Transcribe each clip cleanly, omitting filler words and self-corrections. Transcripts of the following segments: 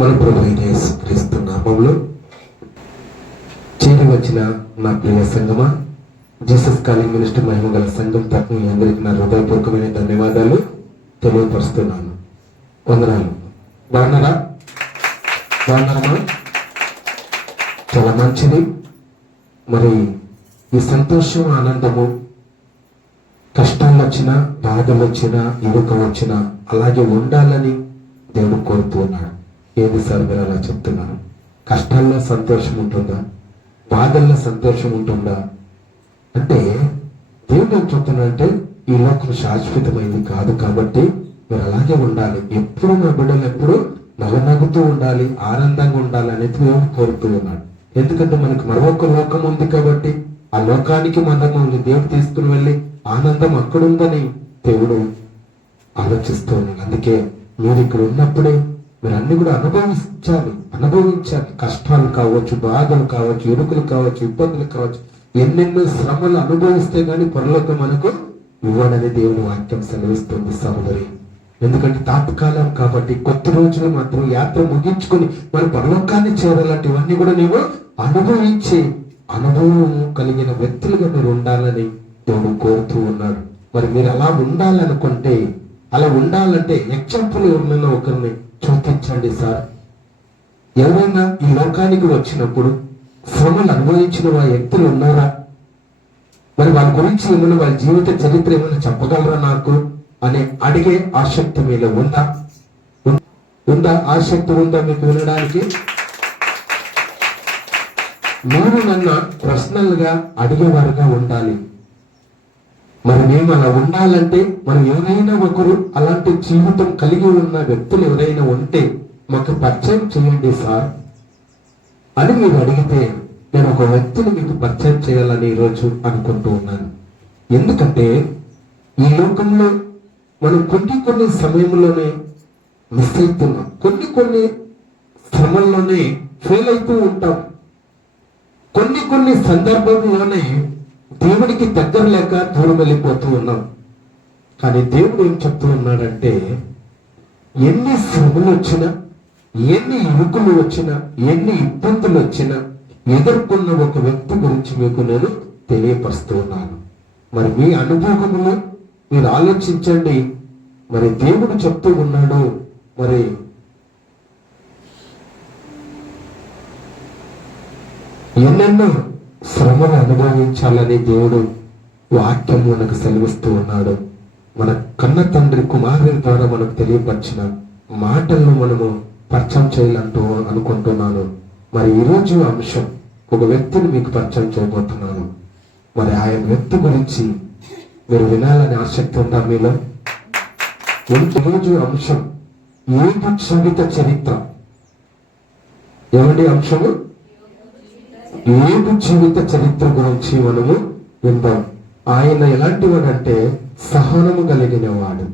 మన ప్రభు అయిన యేసుక్రీస్తు నామములో చేరి వచ్చిన నా ప్రియ సంగమా, జీసస్ కాలింగ్ మినిస్టర్ మహిమగల సంఘం తరఫున మీ అందరికీ నా హృదయపూర్వకమైన ధన్యవాదాలు తెలియపరుస్తున్నాను. వందనాలు. బాగున్నారా? చాలా మంచిది. మరి ఈ సంతోషం, ఆనందము కష్టాలు వచ్చినా, బాధలు వచ్చినా, ఇరుక వచ్చినా అలాగే ఉండాలని దేవుడు కోరుతూ ఉన్నాడు. ఏంది సార్ మీరు అలా చెప్తున్నారు? కష్టాల్లో సంతోషం ఉంటుందా? బాధల్లో సంతోషం ఉంటుందా అంటే దేవుడు ఏం చెప్తున్నాడంటే ఈ లోకం శాశ్వతమైంది కాదు కాబట్టి మీరు అలాగే ఉండాలి. ఎప్పుడు నా బిడ్డలు ఎప్పుడు నవ్వుతూ ఉండాలి, ఆనందంగా ఉండాలి అనేది దేవుడు కోరుతూ ఉన్నాడు. ఎందుకంటే మనకు మరొక లోకం ఉంది కాబట్టి ఆ లోకానికి మనల్ని దేవుడు తీసుకుని వెళ్ళి ఆనందం అక్కడుందని దేవుడు ఆలోచిస్తూ ఉన్నాడు. అందుకే మీరు ఇక్కడ ఉన్నప్పుడే మీరు అన్ని కూడా అనుభవించాలి. కష్టాలు కావచ్చు, బాధలు కావచ్చు, ఇరుకులు కావచ్చు, ఇబ్బందులు కావచ్చు, ఎన్నెన్నో శ్రమలు అనుభవిస్తే గానీ పరలోకం మనకు ఇవ్వడని దేవుని వాక్యం సెలవిస్తుంది సహోదరి. ఎందుకంటే తాత్కాలం కాబట్టి కొద్ది రోజులు మాత్రం యాత్ర ముగించుకొని మన పరలోకాన్ని చేరాలంటివన్నీ కూడా నీవు అనుభవించే అనుభవం కలిగిన వ్యక్తులుగా మీరు ఉండాలని దేవుడు కోరుతూ ఉన్నాడు. మరి మీరు అలా ఉండాలనుకుంటే, అలా ఉండాలంటే ఎగ్జాంపుల్ ఎవరినైనా ఒకరిని చూపించండి సార్. ఎవరైనా ఈ లోకానికి వచ్చినప్పుడు శ్రమలు అనుభవించిన వ్యక్తులు ఉన్నారా? మరి వాళ్ళ గురించి ఏమైనా, వాళ్ళ జీవిత చరిత్ర ఏమైనా చెప్పగలరా నాకు అని అడిగే ఆసక్తి మీలో ఉందా? ఆసక్తి ఉందా మీకు వినడానికి? మీరు నన్ను పర్సనల్ గా అడిగేవారుగా ఉండాలి. మరి మేము అలా ఉండాలంటే మనం ఎవరైనా ఒకరు అలాంటి జీవితం కలిగి ఉన్న వ్యక్తులు ఎవరైనా ఉంటే మాకు పరిచయం చేయండి సార్ అని మీరు అడిగితే నేను ఒక వ్యక్తిని మీకు పరిచయం చేయాలని ఈరోజు అనుకుంటూ ఉన్నాను. ఎందుకంటే ఈ లోకంలో మనం కొన్ని సమయంలోనే మిస్ అవుతున్నాం, కొన్ని శ్రమల్లోనే ఫెయిల్ అవుతూ ఉంటాం, కొన్ని సందర్భంలోనే దేవుడికి దగ్గర లేక దూరం వెళ్ళిపోతూ ఉన్నాం. కానీ దేవుడు ఏం చెప్తూ ఉన్నాడంటే ఎన్ని శ్రమలు వచ్చినా, ఎన్ని ఇరుకులు వచ్చినా, ఎన్ని ఇబ్బందులు వచ్చినా ఎదుర్కొన్న ఒక వ్యక్తి గురించి మీకు నేను తెలియపరుస్తూ ఉన్నాను. మరి మీ అనుభవములు మీరు ఆలోచించండి. మరి దేవుడు చెప్తూ ఉన్నాడు, మరి ఎన్నెన్నో శ్రమను అనుభవించాలని దేవుడు వాక్యం మనకు సెలవిస్తూ ఉన్నాడు. మన కన్న తండ్రి కుమారుని ద్వారా మనకు తెలియపరిచిన మాటలను మనము పరిచయం చేయాలంటూ అనుకుంటున్నాను. మరి ఈరోజు అంశం ఒక వ్యక్తిని మీకు పరిచయం చేయబోతున్నాను. మరి ఆయన వ్యక్తి గురించి మీరు వినాలని ఆసక్తి ఉందా మీలో? ఈరోజు అంశం యోబు జీవిత చరిత్ర. ఏమండి అంశము? యోబు జీవిత చరిత్ర గురించి మనము విందాం. ఆయన ఎలాంటి వాడంటే సహనము కలిగిన వాడు.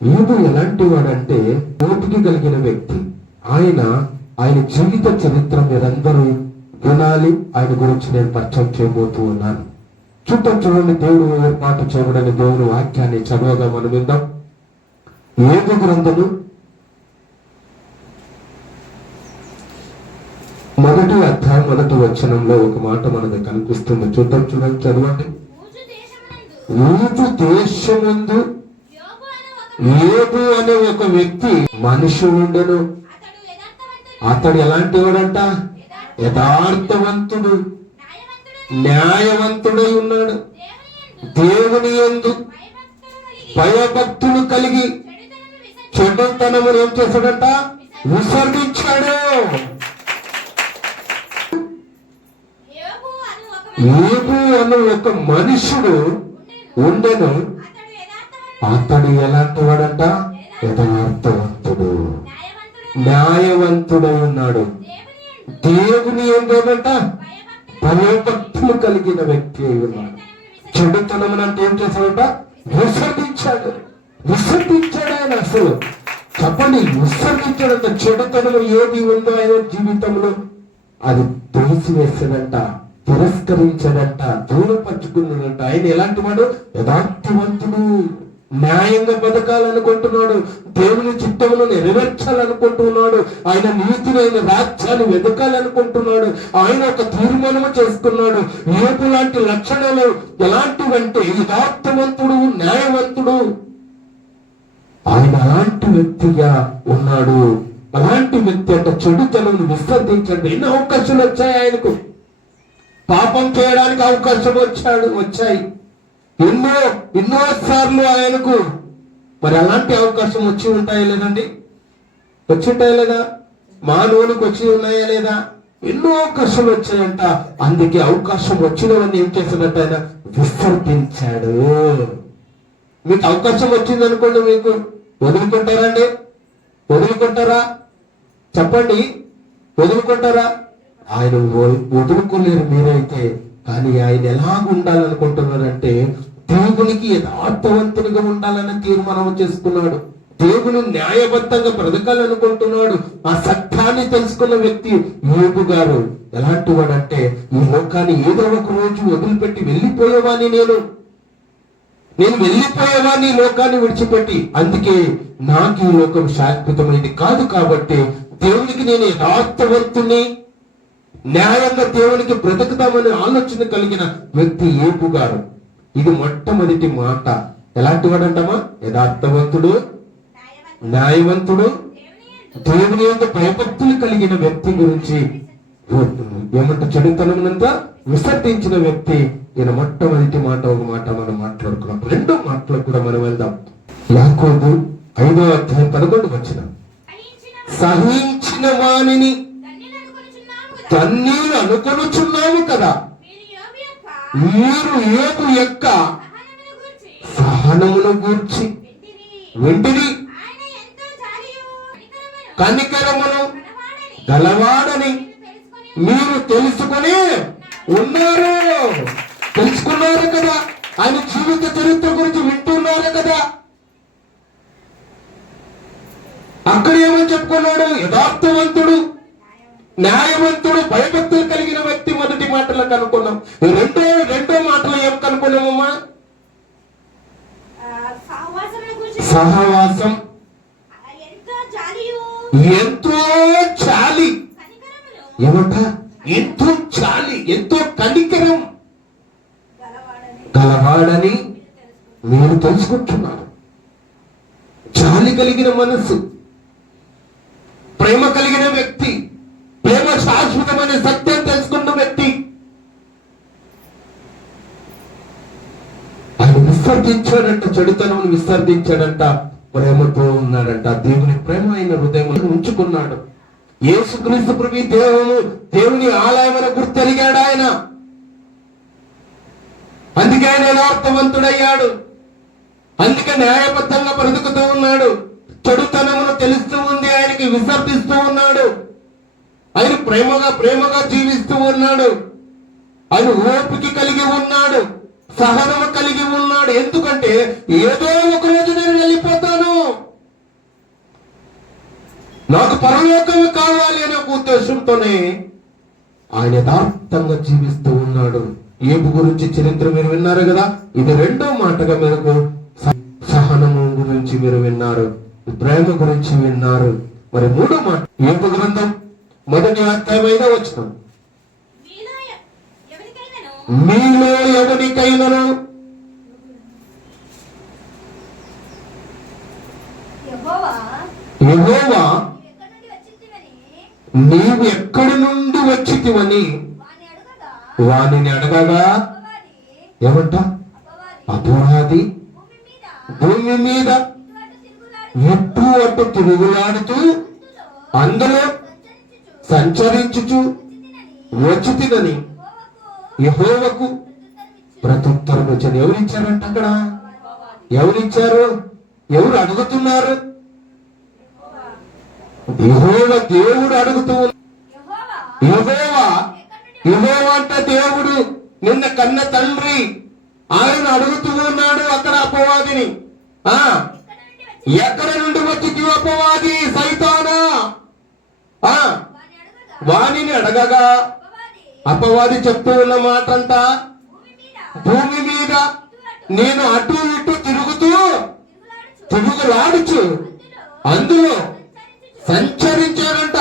యోబు ఎలాంటి వాడంటే ఓపిక కలిగిన వ్యక్తి. ఆయన జీవిత చరిత్ర మీరందరూ వినాలి. ఆయన గురించి నేను పరిచయం చేయబోతూ ఉన్నాను. చూడండి, దేవుడు ఏర్పాటు చేయబడిన దేవుని వాక్యాన్ని చదవగా మనం విందాం. యోబు గ్రంథము 1వ అధ్యాయం 1వ వచనంలో ఒక మాట మనకు కనిపిస్తుంది. చూడండి, చదవండి. ఊజు దేశమందు యోబు అనే ఒక వ్యక్తి మనిషి ఉండెను. అతడు ఎలాంటి వాడంట? యథార్థవంతుడు, న్యాయవంతుడై ఉన్నాడు. దేవుని యందు భయభక్తులు కలిగి చెడుతనమును ఏం చేశాడంట? విసర్జించాడు. యోబు అనే ఒక మనుషుడు ఉండెను. అతడు ఎలాంటి వాడంట? యథార్థవంతుడు, న్యాయవంతుడై ఉన్నాడు. దేవుని ఏంటంట? భయభక్తులు కలిగిన వ్యక్తి అయి ఉన్నాడు. చెడుతనం అంటే ఏం చేశాడంట? విసర్జించాడు ఆయన. అసలు చెప్పండి, విసర్జించాడంట. చెడుతనం ఏది ఉందో ఆయన జీవితంలో అది తోసివేసాడంట, తిరస్కరించాడంట, దూరపరుచుకున్నాడంట. ఆయన ఎలాంటి వాడు? యథార్థవంతుడు. న్యాయంగా బతకాలనుకుంటున్నాడు, దేవుని చిత్తమును నెరవేర్చాలనుకుంటున్నాడు, ఆయన నీతినైన రాజ్యాన్ని వెతకాలనుకుంటున్నాడు, ఆయన ఒక తీర్మానము చేసుకున్నాడు. యోబు లాంటి లక్షణాలు ఎలాంటివంటే యథార్థవంతుడు, న్యాయవంతుడు, ఆయన అలాంటి వ్యక్తిగా ఉన్నాడు. అలాంటి వ్యక్తి అంటే చెడుతలను విసర్జించండి. ఎన్నో అవకాశాలు వచ్చాయి ఆయనకు, పాపం చేయడానికి అవకాశం వచ్చాయి ఎన్నో సార్లు ఆయనకు. మరి అలాంటి అవకాశం వచ్చి ఉంటాయా లేదండి? వచ్చి ఉంటాయా లేదా? మానవునికి వచ్చి ఉన్నాయా లేదా? ఎన్నో అవకాశాలు వచ్చాయంట. అందుకే అవకాశం వచ్చినవన్నీ ఏం చేసినట్టు ఆయన విసర్జించాడు. మీకు అవకాశం వచ్చింది అనుకోండి, మీకు వదులుకుంటారా? వదులుకుంటారా? చెప్పండి, వదులుకుంటారా? ఆయన వదులుకోలేరు మీరైతే. కానీ ఆయన ఎలాగ ఉండాలనుకుంటున్నారంటే దేవునికి యథార్థవంతునిగా ఉండాలని తీర్మానం చేసుకున్నాడు. దేవుని న్యాయబద్ధంగా బ్రతకాలనుకుంటున్నాడు. ఆ సత్యాన్ని తెలుసుకున్న వ్యక్తి యోబు గారు. ఎలాంటి వాడంటే ఈ లోకాన్ని ఏదో ఒక రోజు వదిలిపెట్టి వెళ్ళిపోయేవాని నేను వెళ్ళిపోయేవాడిని ఈ లోకాన్ని విడిచిపెట్టి. అందుకే నాకు ఈ లోకం శాశ్వతమైనది కాదు. కాబట్టి దేవునికి నేను యథార్థవంతుని, న్యాయంగా దేవునికి బ్రతుకుతామనే ఆలోచన కలిగిన వ్యక్తి యోబు గారు. ఇది మొట్టమొదటి మాట. ఎలాంటి వాడంటామా? యథార్థవంతుడు, న్యాయవంతుడు, దేవుని యొక్క భయభక్తులు కలిగిన వ్యక్తి గురించి ఏమంటే చెడుతనంతా విసర్జించిన వ్యక్తి. ఈయన మొట్టమొదటి మాట, ఒక మాట మనం మాట్లాడుకున్నాం. రెండో మాటలు కూడా మనం వెళ్దాం. యాకోబు 5వ అధ్యాయం 11వ వచనం, సహించిన వానిని ధన్యులు అనుకొనుచున్నాము కదా, మీరు యోబు యొక్క సహనమును గూర్చి వింటిని, కనికరమును గలవాడని మీరు తెలుసుకొని ఉన్నారు. తెలుసుకున్నారు కదా, ఆయన జీవిత చరిత్ర గురించి వింటున్నారు కదా. అక్కడ ఏమని చెప్పుకున్నాడు? యథార్థవంతుడు, న్యాయవంతుడు, భయభక్తులు కలిగిన వ్యక్తి. మొదటి మాటలో కనుక్కున్నాం. రెండో మాటలో ఏం కనుక్కున్నామమ్మా? సహవాసం, ఎంతో చాలి. ఏమంట? ఎంతో చాలి, ఎంతో కనికరం గలవాడని మీరు తెలుసుకుంటున్నారు. చాలి కలిగిన మనసు, ప్రేమ కలిగిన వ్యక్తి, ప్రేమ శాశ్వతమైన సత్యం తెలుసుకున్న వ్యక్తి. ఆయన విసర్జించాడంట, చెడుతనం విసర్జించాడంట, ప్రేమతో ఉన్నాడంట. దేవుని ప్రేమ ఆయన హృదయంలో ఉంచుకున్నాడు. యేసుక్రీస్తు ప్రభు దేవుని ఆలయమైన గుర్తెరిగాడు ఆయన. అందుకే ఆయన యథార్థవంతుడయ్యాడు. అందుకే న్యాయబద్ధంగా బ్రతుకుతూ ఉన్నాడు. చెడుతనమును తెలుస్తూ ఉంది ఆయనకి, విసర్జిస్తూ ఉన్నాడు. ఆయన ప్రేమగా జీవిస్తూ ఉన్నాడు. ఆయన ఓపిక కలిగి ఉన్నాడు, సహనము కలిగి ఉన్నాడు. ఎందుకంటే ఏదో ఒక రోజు నేను వెళ్ళిపోతాను, నాకు పరలోకమే కావాలి అనే ఒక ఉద్దేశంతోనే ఆయన యథార్థంగా జీవిస్తూ ఉన్నాడు. యోబు గురించి చరిత్ర మీరు విన్నారు కదా. ఇది రెండో మాటగా మీరు సహనము గురించి మీరు విన్నారు, ప్రేమ గురించి విన్నారు. మరి మూడో మాట యోబు గ్రంథం 1వ అధ్యాయం 5వ వచనం, మీలో ఎవరికైనాను యెహోవా నీవు ఎక్కడి నుండి వచ్చితివని వానిని అడగగా, ఏమంట? అపవాది భూమి మీద ఎటు అటు తిరుగులాడుతూ అందులో సంచరించుచు వచ్చితినని యెహోవాకు ప్రత్యుత్తరం వచ్చాను. ఎవరిచ్చారంట? అక్కడ ఎవరిచ్చారు? ఎవరు అడుగుతున్నారు? యెహోవా దేవుడు అడుగుతూ. యెహోవా అంటే దేవుడు, నిన్న కన్న తండ్రి, ఆయన అడుగుతూ ఉన్నాడు అక్కడ అపవాదిని. ఎక్కడ నుండి వచ్చి అపవాది? సైతానా. వాణిని అడగగా అపవాది చెప్తూ ఉన్న మాట అంతా, భూమి మీద నేను అటు ఇటు తిరుగుతూ తిరుగులాడుచు అందులో సంచరించాడంట.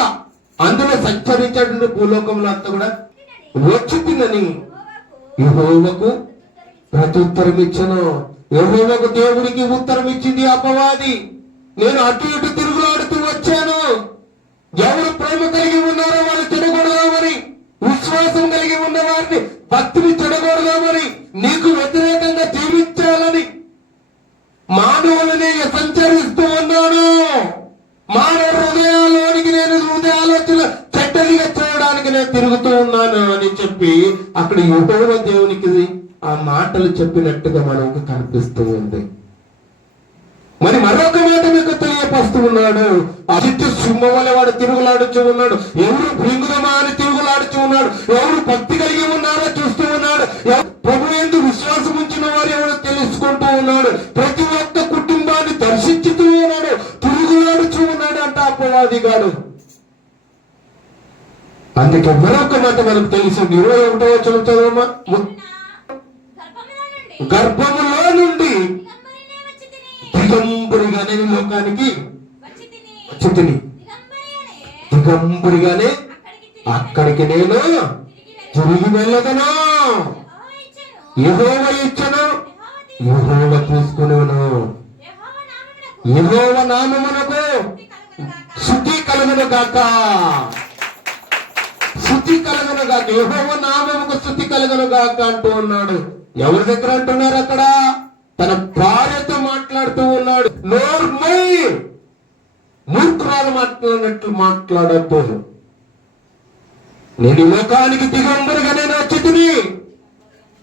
అందులో సంచరించాడు. భూలోకంలో అంతా కూడా వచ్చి తినని యెహోవాకు ప్రత్యుత్తరం ఇచ్చను. యెహోవాకు దేవుడికి ఉత్తరం ఇచ్చింది అపవాది. నేను అటు ఇటు తిరుగులాడుతూ వచ్చాను. ఎవరు ప్రేమ కలిగి ఉన్నారో వాళ్ళు చెడగొడదామని, విశ్వాసం కలిగి ఉన్న వారిని భక్తిని చెడగొడదామని, నీకు వ్యతిరేకంగా జీవించాలని మానవులని సంచరిస్తూ ఉన్నాను. మానవ హృదయాల్లోనికి నేను హృదయాలోచన చెడ్డలిగా చేయడానికి నేను తిరుగుతూ ఉన్నాను అని చెప్పి అక్కడ యెహోవా దేవునికి ఆ మాటలు చెప్పినట్టుగా మనకు కనిపిస్తూ ఉంది. మరి మరొక మాట మీకు తెలియపరుస్తూ ఉన్నాడు. అజిత్ సింహం వల్ల వాడు తిరుగులాడుచూ ఉన్నాడు. ఎవరు భృంగుదమా అని తిరుగులాడుచూ ఉన్నాడు. ఎవరు భక్తి కలిగి ఉన్నారో చూస్తూ ఉన్నాడు. ప్రభు యందు విశ్వాసం ఉంచిన వారు ఎవరు తెలుసుకుంటూ ఉన్నాడు. ప్రతి ఒక్క కుటుంబాన్ని దర్శించుతూ ఉన్నాడు. తిరుగులాడుచూ ఉన్నాడు అంట అపవాది గాడు. అందుకే మరొక మాట మనకు తెలుసు. 21వ వచనం చదవమా. గర్భములో నుండి దిగంబరిగానే లోకానికి వచ్చి తిని, దిగంబరిగానే అక్కడికి నేను తిరిగి వెళ్ళదను. యెహోవా ఇచ్చను, యెహోవా తీసుకునేను. యెహోవా నామమునకు శుద్ధి కలుగును గాక, శుద్ధి కలుగును గాక. యెహోవా నామముకు శుద్ధి కలుగును గాక అంటూ ఉన్నాడు. ఎవరి దగ్గర అంటున్నారు? అక్కడ తన భార్యతో మాట్లాడుతూ ఉన్నాడు. నోర్మై, మూర్ఖురాలు మాట్లాడినట్లు మాట్లాడద్దు. నేను లోకానికి దిగంబరిగానే వచ్చి తిని,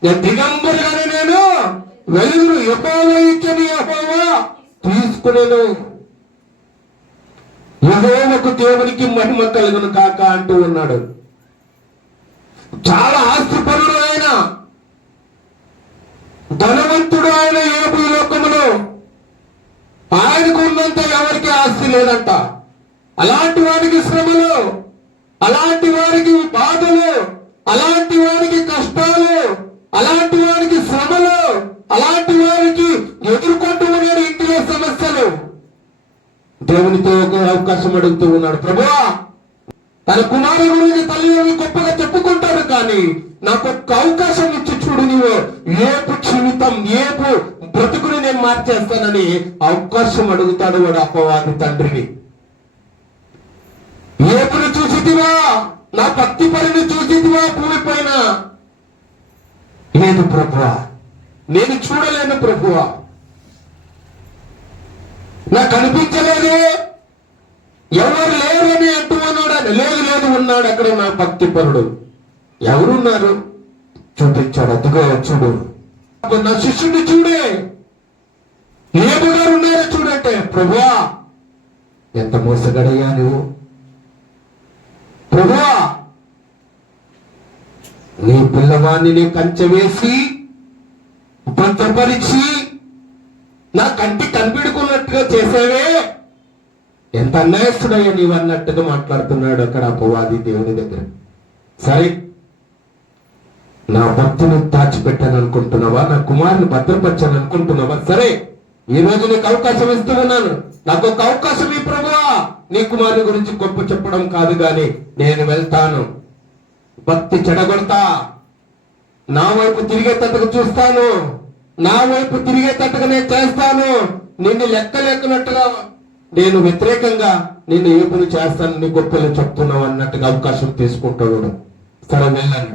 నేను దిగంబరిగానే నేను వెలుగును. యెహోవా ఇచ్చని యెహోవా తీసుకునేను. యెహోవాకు దేవునికి మహిమ కలుగును కాక అంటూ ఉన్నాడు. చాలా ఆస్తిపరుడు ఆయన, ధనవంతుడు ఆయన. యోబు ఈ లోకములో ఆయనకు ఉన్నంత ఎవరికి ఆస్తి లేదంట. అలాంటి వారికి శ్రమలు, అలాంటి వారికి బాధలు, అలాంటి వారికి కష్టాలు, అలాంటి వారికి శ్రమలు, అలాంటి వారికి ఎదుర్కొంటూ ఉన్నాడు ఇంటిలో సమస్యలు. దేవునితో ఒక అవకాశం అడుగుతూ ఉన్నాడు. ప్రభువా, తన కుమారుడు గురించి తల్లి గొప్పగా చెప్పుకుంటారు, కానీ నాకు ఒక్క అవకాశం ఇచ్చి చూడు, నీవు ఏపు జీవితం, ఏపు బ్రతుకుని నేను మార్చేస్తానని అవకాశం అడుగుతాడు వాడు అపవాది తండ్రిని. ఏపుని చూసిదివా, నా భక్తి పనిని చూసిదివా భూమి పైన? లేదు ప్రభువా, నేను చూడలేను ప్రభువా, నాకు అనిపించలేదు, ఎవరు లేరు అని అంటూ ఉన్నాడు. లేదు లేదు, ఉన్నాడు అక్కడ నా భక్తి పరుడు. ఎవరున్నారు? చూపించాడు. అదిగో చూడు, నా శిష్యుడిని చూడే, ఏబు గారు ఉన్నారో చూడంటే, ప్రభువా ఎంత మోసగడయ్యా నువ్వు, ప్రభువా నీ పిల్లవాడిని నీ కంచె వేసి భద్రపరిచి నా కంటి కనిపెడుకున్నట్టుగా చేసావే, ఎంత అన్యాయస్తుడయ్యా నీవు అన్నట్టుగా మాట్లాడుతున్నాడు అక్కడ అపవాది దేవుని దగ్గర. సరే, నా భక్తిని దాచిపెట్టాను అనుకుంటున్నావా? నా కుమారుని భద్రపరిచాను అనుకుంటున్నావా? సరే, ఈ రోజు నీకు అవకాశం ఇస్తూ ఉన్నాను. నాకు ఒక అవకాశం ఈ ప్రభువా, నీ కుమారుని గురించి గొప్ప చెప్పడం కాదు, గాని నేను వెళ్తాను, భక్తి చెడగొడతా, నా వైపు తిరిగేటట్టుగా చూస్తాను, నా వైపు తిరిగేటట్టుగా నేను చేస్తాను, నిన్ను లెక్కలేకున్నట్టుగా నేను వ్యతిరేకంగా నిన్ను ఏ పని చేస్తాను, నీ గొప్పలు చెప్తున్నావు అన్నట్టుగా అవకాశం తీసుకుంటాడు. సరే వెళ్ళాను,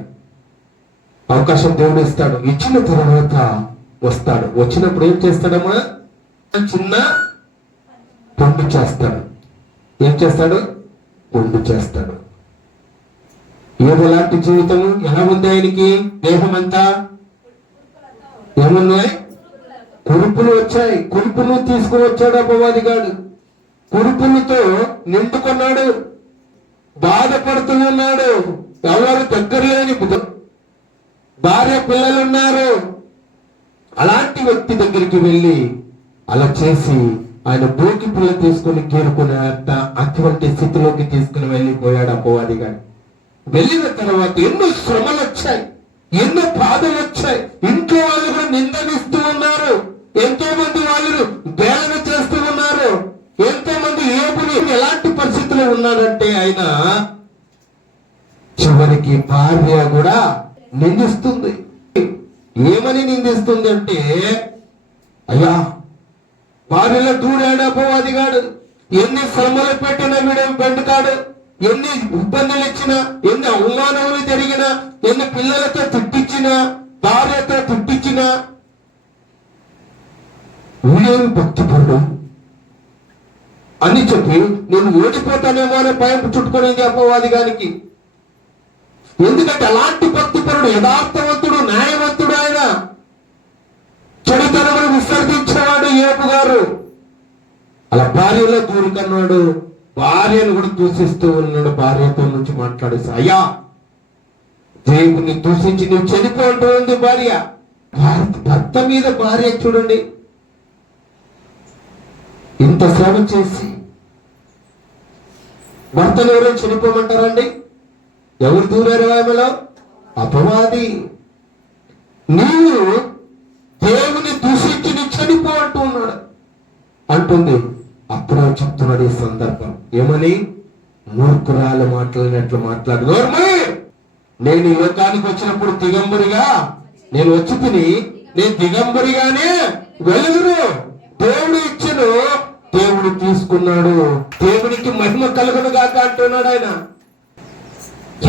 అవకాశం దేవుడు ఇస్తాడు. ఇచ్చిన తర్వాత వస్తాడు. వచ్చినప్పుడు ఏం చేస్తాడమ్మా? చిన్న పొండు చేస్తాడు. ఏం చేస్తాడు? పొండు చేస్తాడు. ఏదోలాంటి జీవితం ఎలా ఉంది ఆయనకి? దేహం అంతా ఏమున్నాయి? కురుపులు వచ్చాయి. కురుపులు తీసుకుని వచ్చాడు అపవాది గాడు. కురుపులతో నిండుకున్నాడు, బాధపడుతూ ఉన్నాడు. ఎవరు దగ్గర లేని భార్య పిల్లలున్నారు. అలాంటి వ్యక్తి దగ్గరికి వెళ్ళి అలా చేసి ఆయన బోకి పిల్ల తీసుకుని గీరుకునే అటువంటి స్థితిలోకి తీసుకుని వెళ్ళిపోయాడు అపవాది గారు. వెళ్ళిన తర్వాత ఎన్నో శ్రమలు వచ్చాయి, ఎన్నో బాధలు వచ్చాయి. ఇంట్లో వాళ్ళు కూడా నిందనిస్తూ ఉన్నారు. ఎంతో మంది వాళ్ళు వేదన చేస్తూ స్థితిలో ఉన్నాడంటే ఆయన చివరికి భార్య కూడా నిందిస్తుంది. ఏమని నిందిస్తుంది అంటే, అయ్యా భార్యలో దూడాడు అపవాదిగాడు, ఎన్ని శ్రమలు పెట్టినా వీడేం పెండుకాడు, ఎన్ని ఇబ్బందులు ఇచ్చినా, ఎన్ని అవమానములు జరిగినా, ఎన్ని పిల్లలతో తిట్టించినా, భార్యతో తిట్టించినా వీడేమి భక్తిపరుడు అని చెప్పి నేను ఓడిపోతానేమో అనే భయం చుట్టుకునేది అపవాదిగానికి. ఎందుకంటే అలాంటి భక్తిపరుడు, యథార్థవంతుడు, న్యాయవంతుడు, ఆయన చెడుతనమును విసర్జించేవాడు యోబు గారు. అలా భార్యలో దూరుకన్నాడు, భార్యను కూడా దూషిస్తూ ఉన్నాడు. భార్యతో నుంచి మాట్లాడేసి, అయ్యా దేవుని దూషించి నువ్వు చనిపో అంటూ ఉంది భార్య. భర్త మీద భార్య చూడండి, ఇంత శ్రమ చేసి భర్తను ఎవరైనా చనిపోమంటారండి? ఎవరు దూరారు ఆమెలో? అపవాది. నీవు దేవుని దూషించి నువ్వు చనిపో అంటూ ఉన్నాడు అంటుంది. అప్పుడే చెప్తున్నాడు ఈ సందర్భం ఏమని, మూర్ఖురాలు మాట్లాడినట్లు మాట్లాడు. నోర్మల్, నేను ఈ లోకానికి వచ్చినప్పుడు దిగంబరిగా నేను వచ్చి తిని, నేను దిగంబరిగానే వెలుగును దేవుడు ఇచ్చను, దేవుడు తీసుకున్నాడు, దేవునికి మహిమ కలుగును గాక అంటున్నాడు ఆయన.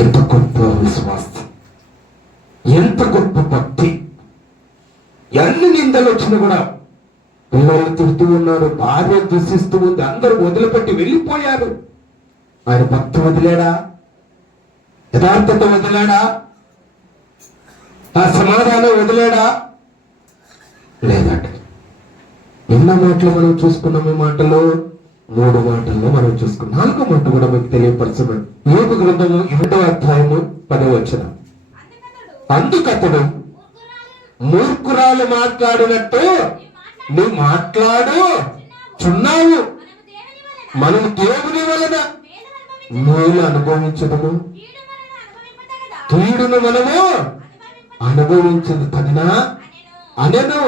ఎంత గొప్ప విశ్వాసం, ఎంత గొప్ప భక్తి. ఎన్ని నిందలు వచ్చినా కూడా పిల్లలు తిడుతూ ఉన్నారు, భార్య దూషిస్తూ ఉంది, అందరూ వదిలిపెట్టి వెళ్ళిపోయారు. ఆయన భక్తి వదిలేడా? యథార్థత వదిలేడా? ఆ సమాధానం వదిలేడా? లేదండి. ఎన్న మాటలు మనం చూసుకున్నాం. ఈ మాటలో 3 మాటల్లో మనం చూసుకున్నాం. 4వ మాట కూడా మీకు తెలియపరచమని. యోబు గ్రంథము 2వ అధ్యాయము 10వ వచనం. అందుకతడు మూర్ఖురాలు మాట్లాడినట్టు నువ్వు మాట్లాడుచున్నావు, మనం దేవుని వలన మేలు అనుభవించడము, కీడును మనము అనుభవించదు తగినా అనెను.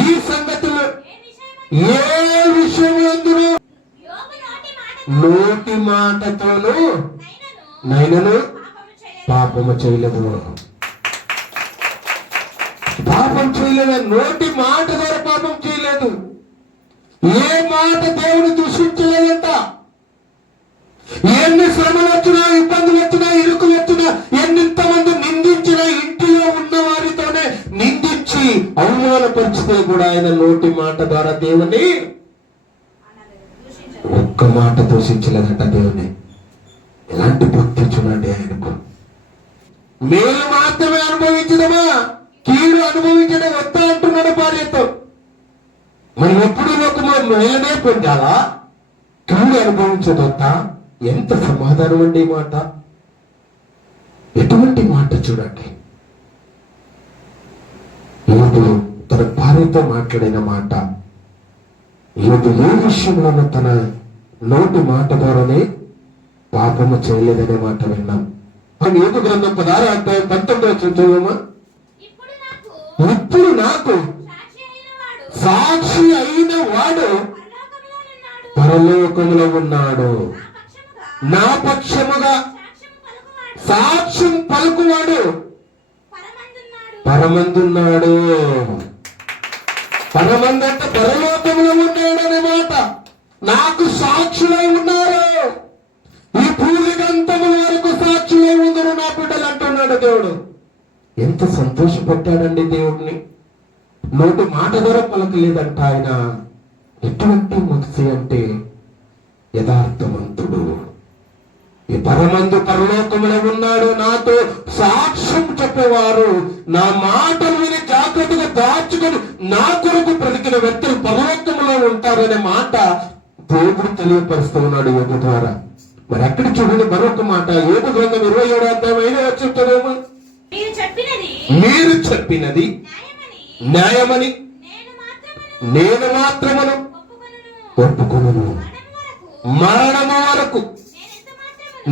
ఈ సంగతులు ఏ విషయమందును నోటి మాటతోను నైనను పాపము చేయలేదు. పాపం చేయలేదు, నోటి మాట ద్వారా పాపం చేయలేదు. ఏ మాట దేవుడు దూషించలేదంట. ఎన్ని శ్రమలు వచ్చినా, ఇబ్బందులు వచ్చినా, ఇరుకులు వచ్చినా, ఎంతమంది నిందించినా, ఇంటిలో ఉన్న వారితోనే నిందించి అవమానపరిచితే కూడా ఆయన నోటి మాట ద్వారా దేవుని ఒక్క మాట దూషించలేదంట. దేవుని ఎలాంటి భక్తి చూడండి ఆయనకు. మేలు మాత్రమే అనుభవించడమా, కీడు అనుభవించడం వద్దా అంటున్నాడు భార్యతో. మనం ఎప్పుడు లోకంలో మేలనే పొందాలా, కీడు అనుభవించదొద్దా? ఎంత సమాధానం అండి ఈ మాట. ఎటువంటి మాట చూడండి. యోబు తన భార్యతో మాట్లాడిన మాట, యోబు ఏ విషయంలోనూ తన నోటి మాట ద్వారానే పాపము చేయలేదనే మాట విన్నాం. యోబు గ్రంథం 16వ అధ్యాయం 19వ వచనం చదువమ్మా. ఇప్పుడు నాకు సాక్షి అయిన వాడు పరలోకములో ఉన్నాడు, నా పక్షముగా సాక్ష్యం పలుకువాడు పరమందున్నాడు. పరమందంటే పరలోకంలో ఉన్నాడు అనే మాట. నాకు సాక్షులై ఉన్నారు, ఈ భూమికంతముల వరకు సాక్షులై ఉందరు నా బిడ్డలు అంటున్నాడు దేవుడు. ఎంత సంతోషపెట్టాడండి దేవుడిని. నోటి మాట ద్వారా పలకలేదంట ఆయన. ఎటువంటి మనిషి అంటే యథార్థవంతుడు. ఈ పరమందు పరలోకములో ఉన్నాడు, నాతో సాక్ష్యం చెప్పేవారు, నా మాటలు విని జాగ్రత్తగా దాచుకొని నా కొరకు బ్రతికిన వ్యక్తులు పరలోకములో ఉంటారనే మాట దేవుడు తెలియపరుస్తూ ఉన్నాడు యోబు ద్వారా. మరి అక్కడ చూడండి మరొక మాట, యోబు గ్రంథం 27వ అధ్యాయం 5వ వచనం. మీరు చెప్పినది న్యాయమని నేను మాత్రమును ఒప్పుకొనును, మరణము వరకు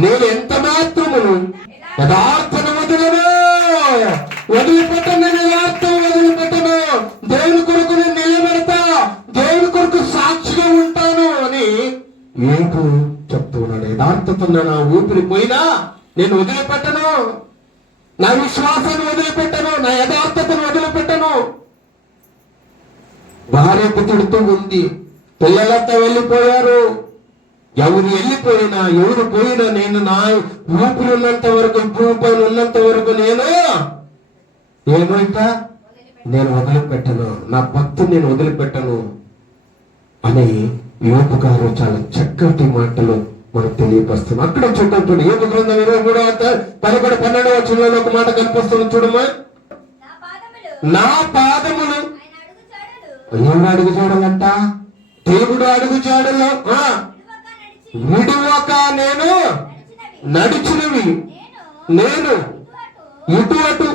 నేను ఎంత మాత్రమును యథార్థను వదిలిపెట్టను, నేను యథార్థం వదిలిపెట్టను, దేవుని కొరకు నేను నిలబెడతా, దేవుని కొరకు సాక్షిగా ఉంటాను అని యోబు చెప్తూ పీలుస్తున్న నా ఊపిరి పోయినా నేను వదిలిపెట్టను, నా విశ్వాసాన్ని వదిలిపెట్టను, నా యథార్థతను వదిలిపెట్టను. భార్య పుత్రుడితో ఉంది, పిల్లలంతా వెళ్ళిపోయారు. ఎవరు వెళ్ళిపోయినా ఎవరు పోయినా నేను నా ఊపిరి ఉన్నంత వరకు, భూమి పైన ఉన్నంత వరకు నేను వదిలిపెట్టను, నా భక్తుని నేను వదిలిపెట్టను అని యోబు గారు చాలా చక్కటి మాటలు మనకు తెలియపరుస్తున్నాం. అక్కడ చూడండి, యోబు గ్రంథం 23:11-12 ఒక మాట కనిపిస్తుంది చూడమ్మా. నా పాదములు ఎవరు అడుగు చూడాలంట? దేవుడు అడుగు చాడలో విడువక నేను నడిచినవి, నేను ఇటు అటు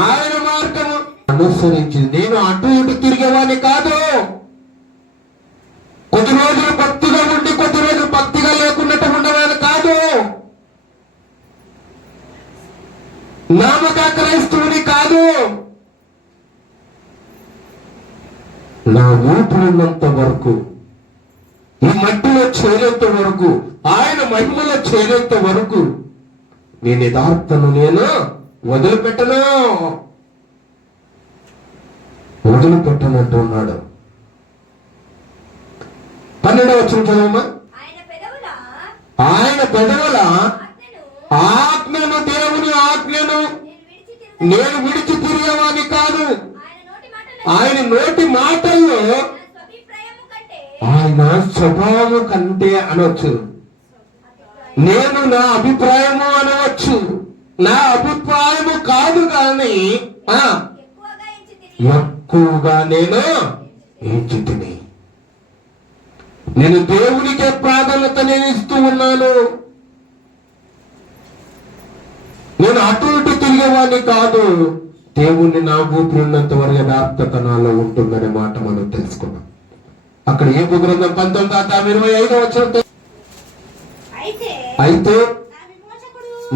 ఆయన మార్గము అనుసరించి నేను అటు ఇటు తిరిగేవాడిని కాదు. కొద్ది రోజులు భక్తిగా ఉండి కొద్ది రోజులు భక్తిగా లేకున్నట్టు ఉండేవాడిని కాదు. నామక క్రైస్తవుని కాదు. నా ఊపిరినంత వరకు, ఈ మట్టిలో చేరేంత వరకు, ఆయన మహిమలో చేరేంత వరకు నేను యథార్థను నేను వదిలిపెట్టనంటున్నాడు. 12వ వచనం చదవమ్మా. ఆయన పెదవుల ఆజ్ఞను, దేవుని ఆజ్ఞను నేను విడిచి తిరిగేవాని కాదు. ఆయన నోటి మాటల్లో ఆయన స్వభావము కంటే అనవచ్చు, నేను నా అభిప్రాయము అనవచ్చు. నా అభిప్రాయము కాదు కానీ ఎక్కువగా నేను ఎంచుతిని. నేను దేవునికే ప్రాధాన్యత నేను ఇస్తూ ఉన్నాను. నేను అటు ఇటు తిరిగేవాడిని కాదు. దేవుణ్ణి నా ఊపిరి ఉన్నంత వరకు యథార్థత నాలో ఉంటుందనే మాట మనం తెలుసుకున్నాం. అక్కడ యోబు గ్రంథం 19:25 వచనం. అయితే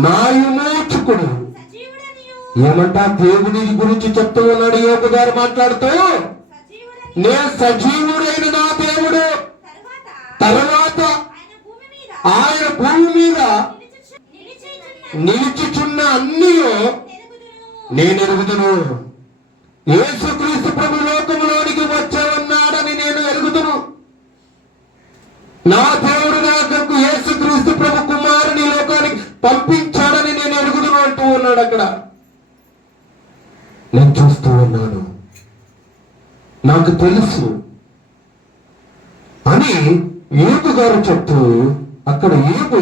నా విమోచకుడు ఏమంటా దేవుని గురించి చెప్తూ ఉన్నాడు యోబు గారు మాట్లాడుతూ, నేను సజీవుడైన నా దేవుడు, తర్వాత ఆయన భూమి మీద నిలిచిచున్న అన్నీ నేను ఎరుగుదును. యేసుక్రీస్తు ప్రభు లోకములోనికి వచ్చే ఉన్నాడని నేను ఎరుగుదును. నా దేవుడు నాకు యేసుక్రీస్తు ప్రభు కుమారుని లోకానికి పంపించాడని నేను ఎరుగుదును అంటూ ఉన్నాడు. అక్కడ నేను చూస్తూ ఉన్నాను, నాకు తెలుసు అని యోబు గారు చెప్తూ, అక్కడ యోబు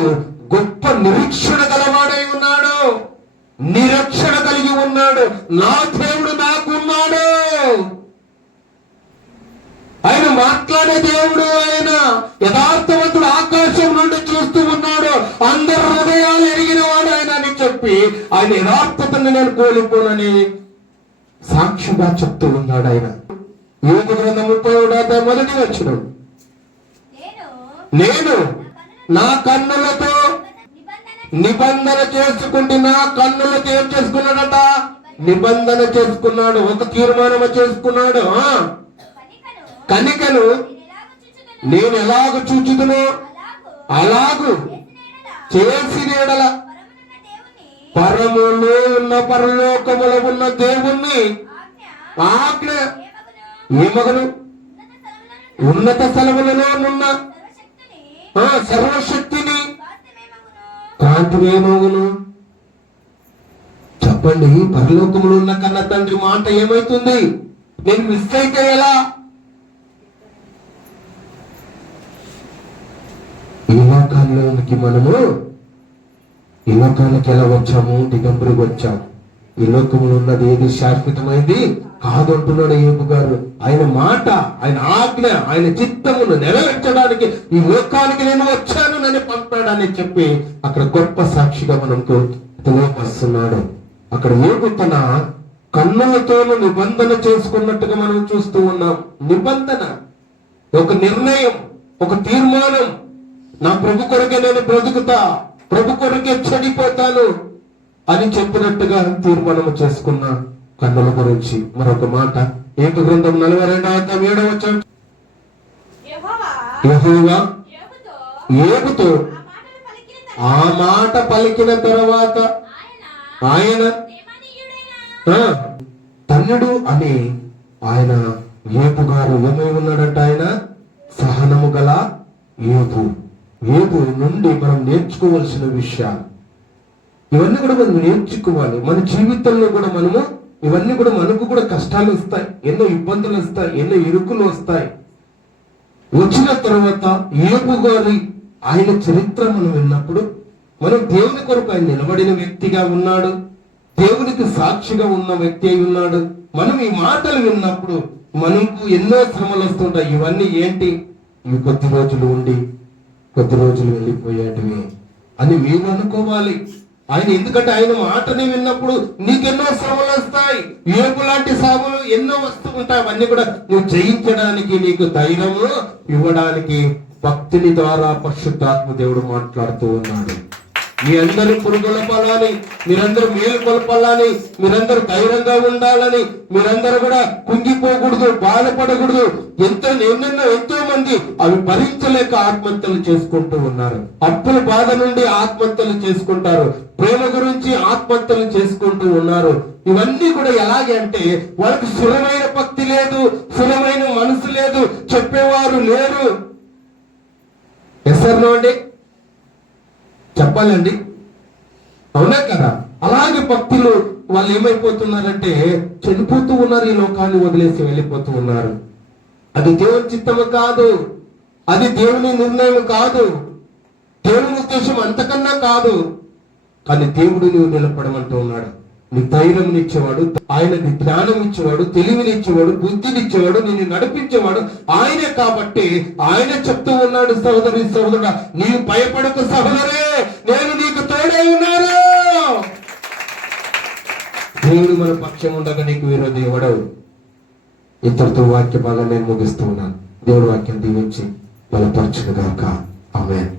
గొప్ప నిరీక్షణ గలవాడై ఉన్నాడు, నిరీక్షణ కలిగి ఉన్నాడు. నా దేవుడు నాకున్నాడు. ఆయన మాట్లాడే దేవుడు, ఆయన యథార్థవంతుడు, ఆకాశం నుండి చూస్తూ ఉన్నాడు, అందరు హృదయాలు ఎరిగిన వాడు ఆయన అని చెప్పి ఆయన యథార్థతను నేను కోల్పోనని సాక్షిగా చెప్తూ ఉన్నాడు. ఆయన యోబు గ్రంథం 31 వచనం, నేను నా కన్నులతో నిబంధన చేసుకుంటే, నా కన్నులతో ఏం చేసుకున్నాడట? నిబంధన చేసుకున్నాడు, ఒక తీర్మానం చేసుకున్నాడు. కనికను నేను ఎలాగ చూచుదునో అలాగు చేసిన ఎడల పరములో ఉన్న పరలోకములో ఉన్న దేవుణ్ణి ఆజ్ఞ ఏమగను? ఉన్నత స్థలములలో ఉన్న సర్వశక్తిని కాంతిమేమగును? చెప్పండి, పరలోకములో ఉన్న కన్న తండ్రి మాట ఏమైతుంది? నేను మిస్ అయితే ఎలా? ఈ లోకాల్లోనికి మనము ఈ లోకానికి ఎలా వచ్చాము? దిగంబరికి వచ్చాము. ఈ లోకంలో ఉన్నది ఏది శాశ్వతమైంది కాదు అంటున్నాడు యోబు గారు. ఆయన మాట, ఆయన ఆజ్ఞ, ఆయన చిత్తమును నెరవేర్చడానికి ఈ లోకానికి నేను వచ్చాను, నన్ను పంపాడని చెప్పి అక్కడ గొప్ప సాక్షిగా మనకు తెలియపరుస్తున్నాడు. అక్కడ యోబు తన కన్నులతోనూ నిబంధన చేసుకున్నట్టుగా మనం చూస్తూ ఉన్నాం. నిబంధన, ఒక నిర్ణయం, ఒక తీర్మానం. నా ప్రభు కొరకే నేను బ్రతుకుతా, ప్రభు కొరకే చనిపోతాను అని చెప్పినట్టుగా తీర్మానం చేసుకున్న కన్నుల గురించి మరొక మాట. యోబు గ్రంథం 42:7 వచనం, యెహోవా ఏబుతో ఆ మాట పలికిన తర్వాత ఆయన ధన్యుడు అని ఆయన ఏబు గారు ఏమై ఉన్నాడంట? ఆయన సహనము గల ఏబు. ఏబు నుండి మనం నేర్చుకోవాల్సిన విషయాలు ఇవన్నీ కూడా మనం నేర్చుకోవాలి. మన జీవితంలో కూడా ఇవన్నీ కూడా మనకు కూడా కష్టాలు వస్తాయి, ఎన్నో ఇబ్బందులు వస్తాయి, ఎన్నో ఇరుకులు వస్తాయి. వచ్చిన తర్వాత ఏబు గారి ఆయన చరిత్ర మనం విన్నప్పుడు మనం దేవుని కొరకు ఆయన నిలబడిన వ్యక్తిగా ఉన్నాడు, దేవునికి సాక్షిగా ఉన్న వ్యక్తి అయి ఉన్నాడు. మనం ఈ మాటలు విన్నప్పుడు మనకు ఎన్నో శ్రమలు వస్తుంటాయి. ఇవన్నీ ఏంటి? ఇవి కొద్ది రోజులు ఉండి కొద్ది రోజులు వెళ్ళిపోయేటివి అని మేము అనుకోవాలి. ఆయన ఎందుకంటే ఆయన మాటని విన్నప్పుడు నీకెన్నో శ్రమలు వస్తాయి, ఏపు లాంటి శ్రమలు ఎన్నో వస్తూ ఉంటాయి. అవన్నీ కూడా నువ్వు జయించడానికి నీకు ధైర్యము ఇవ్వడానికి భక్తిని ద్వారా పరిశుద్ధాత్మ దేవుడు మాట్లాడుతూ ఉన్నాడు. మీ అందరూ పురుగొలపాలని, మీరందరూ మేలు కొలపాలని, మీరందరూ ధైర్యంగా ఉండాలని, మీరందరూ కూడా కుంగిపోకూడదు, బాధపడకూడదు. ఎంతో మంది అవి భరించలేక ఆత్మహత్యలు చేసుకుంటూ ఉన్నారు. అప్పుల బాధ నుండి ఆత్మహత్యలు చేసుకుంటారు, ప్రేమ గురించి ఆత్మహత్యలు చేసుకుంటూ ఉన్నారు. ఇవన్నీ కూడా ఎలాగే అంటే వాళ్ళకి స్థిరమైన భక్తి లేదు, స్థిరమైన మనసు లేదు, చెప్పేవారు లేరు. ఎస్ఆర్నో అండి, చెప్పాలండి, అవునా కదా? అలాగే భక్తులు వాళ్ళు ఏమైపోతున్నారంటే చనిపోతూ ఉన్నారు, ఈ లోకాన్ని వదిలేసి వెళ్ళిపోతూ ఉన్నారు. అది దేవుని చిత్తము కాదు, అది దేవుని నిర్ణయం కాదు, దేవుని ఉద్దేశం అంతకన్నా కాదు. కానీ దేవుడు నువ్వు నిలబడమంటూ ఉన్నాడు. నీ ధైర్యంనిచ్చేవాడు ఆయన, నీ జ్ఞానం ఇచ్చేవాడు, తెలివినిచ్చేవాడు, బుద్ధినిచ్చేవాడు, నిన్ను నడిపించేవాడు ఆయనే. కాబట్టి ఆయన చెప్తూ ఉన్నాడు, సహోదరి సహోదరుడా, నీవు భయపడకు సహోదరే, నేను నీకు తోడై ఉన్నాను. దేవుడు మన పక్షం ఉండగా నీకు విరోధి ఎవడవు. ఇద్దరితో వాక్య భాగాన్ని నేను ముగిస్తూ ఉన్నాను. దేవుడు వాక్యం దీవించి బలపరచును గాక. ఆమేన్.